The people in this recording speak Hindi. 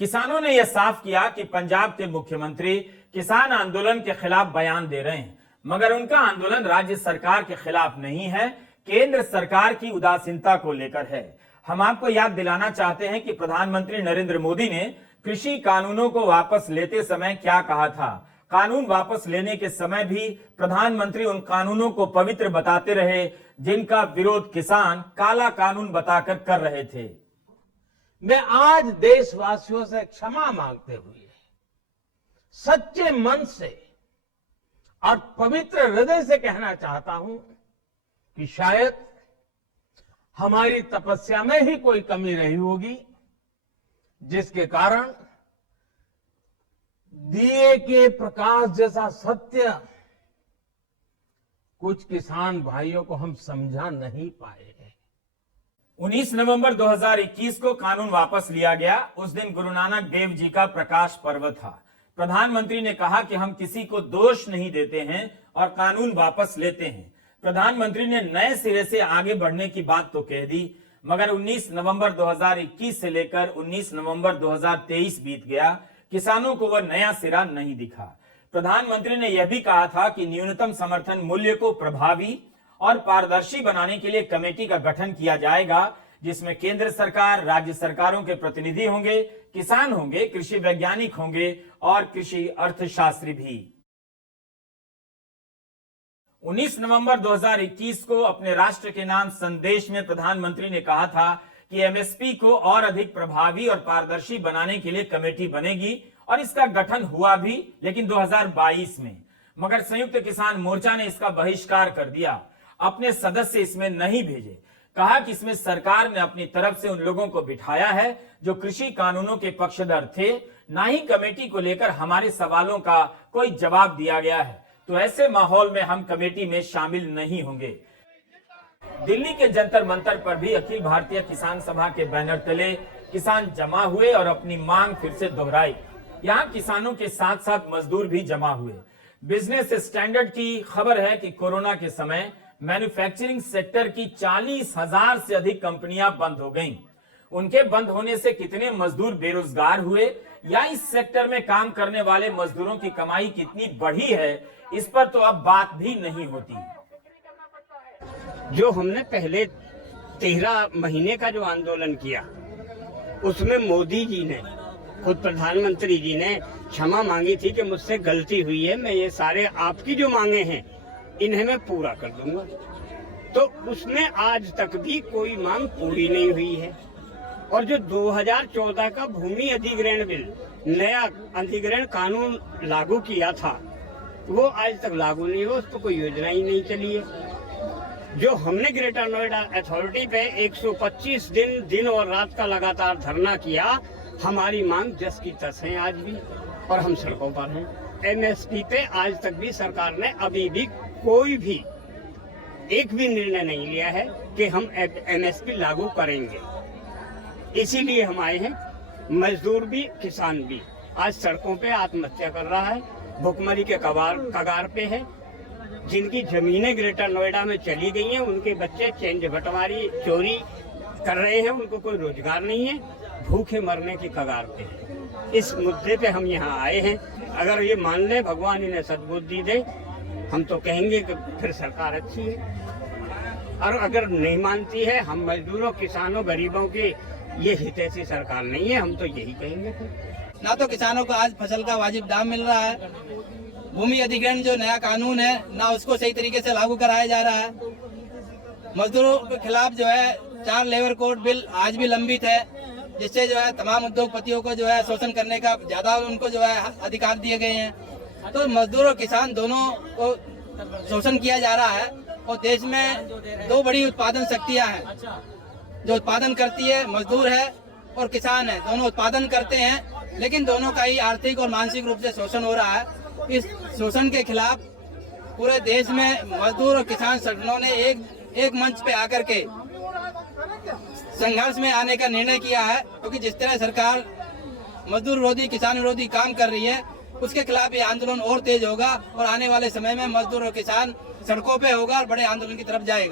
किसानों ने यह साफ किया कि पंजाब के मुख्यमंत्री किसान आंदोलन के खिलाफ बयान दे रहे हैं, मगर उनका आंदोलन राज्य सरकार के खिलाफ नहीं है, केंद्र सरकार की उदासीनता को लेकर है। हम आपको याद दिलाना चाहते हैं कि प्रधानमंत्री नरेंद्र मोदी ने कृषि कानूनों को वापस लेते समय क्या कहा था। कानून वापस लेने के समय भी प्रधानमंत्री उन कानूनों को पवित्र बताते रहे जिनका विरोध किसान काला कानून बताकर कर रहे थे। मैं आज देशवासियों से क्षमा मांगते हुए सच्चे मन से और पवित्र हृदय से कहना चाहता हूं कि शायद हमारी तपस्या में ही कोई कमी रही होगी, जिसके कारण दिए के प्रकाश जैसा सत्य कुछ किसान भाइयों को हम समझा नहीं पाए हैं। 19 नवंबर 2021 को कानून वापस लिया गया। उस दिन गुरु नानक देव जी का प्रकाश पर्व था। प्रधानमंत्री ने कहा कि हम किसी को दोष नहीं देते हैं और कानून वापस लेते हैं। प्रधानमंत्री ने नए सिरे से आगे बढ़ने की बात तो कह दी, मगर 19 नवंबर 2021 से लेकर 19 नवंबर 2023 बीत गया, किसानों को वह नया सिरा नहीं दिखा। प्रधानमंत्री ने यह भी कहा था कि न्यूनतम समर्थन मूल्य को प्रभावी और पारदर्शी बनाने के लिए कमेटी का गठन किया जाएगा, जिसमें केंद्र सरकार, राज्य सरकारों के प्रतिनिधि होंगे, किसान होंगे, कृषि वैज्ञानिक होंगे और कृषि अर्थशास्त्री भी। 19 नवंबर 2021 को अपने राष्ट्र के नाम संदेश में प्रधानमंत्री ने कहा था कि एमएसपी को और अधिक प्रभावी और पारदर्शी बनाने के लिए कमेटी बनेगी और इसका गठन हुआ भी, लेकिन 2022 में। मगर संयुक्त किसान मोर्चा ने इसका बहिष्कार कर दिया, अपने सदस्य इसमें नहीं भेजे। कहा कि इसमें सरकार ने अपनी तरफ से उन लोगों को बिठाया है जो कृषि कानूनों के पक्षधर थे, ना ही कमेटी को लेकर हमारे सवालों का कोई जवाब दिया गया है, तो ऐसे माहौल में हम कमेटी में शामिल नहीं होंगे। दिल्ली के जंतर मंतर पर भी अखिल भारतीय किसान सभा के बैनर तले किसान जमा हुए और अपनी मांग फिर से दोहराई। यहाँ किसानों के साथ साथ मजदूर भी जमा हुए। बिजनेस स्टैंडर्ड की खबर है कि कोरोना के समय मैन्युफैक्चरिंग सेक्टर की 40,000 से अधिक कंपनियां बंद हो गईं। उनके बंद होने से कितने मजदूर बेरोजगार हुए या इस सेक्टर में काम करने वाले मजदूरों की कमाई कितनी बढ़ी है, इस पर तो अब बात भी नहीं होती। जो हमने पहले 13 महीने का जो आंदोलन किया, उसमें मोदी जी ने, खुद प्रधानमंत्री जी ने क्षमा मांगी थी कि मुझसे गलती हुई है, मैं ये सारे आपकी जो मांगे हैं इन्हें मैं पूरा कर दूंगा। तो उसमें आज तक भी कोई मांग पूरी नहीं हुई है। और जो 2014 का भूमि अधिग्रहण बिल, नया अधिग्रहण कानून लागू किया था, वो आज तक लागू नहीं हुआ, उस पर कोई योजना ही नहीं चली है। जो हमने ग्रेटर नोएडा अथॉरिटी पे 125 दिन और रात का लगातार धरना किया, हमारी मांग जस की तस है आज भी, और हम सड़कों पर हैं। एमएसपी पे आज तक भी सरकार ने अभी भी कोई भी एक भी निर्णय नहीं लिया है कि हम एमएसपी लागू करेंगे। इसीलिए हम आए हैं। मजदूर भी, किसान भी आज सड़कों पे आत्महत्या कर रहा है, भुखमरी के कगार पे है। जिनकी जमीनें ग्रेटर नोएडा में चली गई हैं, उनके बच्चे चेंज बंटवारी, चोरी कर रहे हैं, उनको कोई रोजगार नहीं है, भूखे मरने की कगार पे है। इस मुद्दे पे हम यहाँ आए हैं। अगर ये मान ले, भगवान इन्हें सद्बुद्धि दे, हम तो कहेंगे कि फिर सरकार अच्छी है। और अगर नहीं मानती है, हम मजदूरों, किसानों, गरीबों की ये हितैषी सरकार नहीं है, हम तो यही कहेंगे। ना तो किसानों को आज फसल का वाजिब दाम मिल रहा है, भूमि अधिग्रहण जो नया कानून है ना उसको सही तरीके से लागू कराया जा रहा है। मजदूरों के खिलाफ जो है 4 लेबर कोड बिल आज भी लंबित है, जिससे जो है तमाम उद्योगपतियों को जो है शोषण करने का ज्यादा उनको जो है अधिकार दिए गए हैं। तो मजदूर और किसान दोनों को शोषण किया जा रहा है। और देश में 2 बड़ी उत्पादन शक्तियां हैं जो उत्पादन करती है, मजदूर है और किसान है। दोनों उत्पादन करते हैं, लेकिन दोनों का ही आर्थिक और मानसिक रूप से शोषण हो रहा है। इस शोषण के खिलाफ पूरे देश में मजदूर और किसान संगठनों ने एक मंच पे आकर के संघर्ष में आने का निर्णय किया है, क्योंकि जिस तरह सरकार मजदूर विरोधी, किसान विरोधी काम कर रही है, उसके खिलाफ ये आंदोलन और तेज होगा और आने वाले समय में मजदूर और किसान सड़कों पे होगा और बड़े आंदोलन की तरफ जाएगा।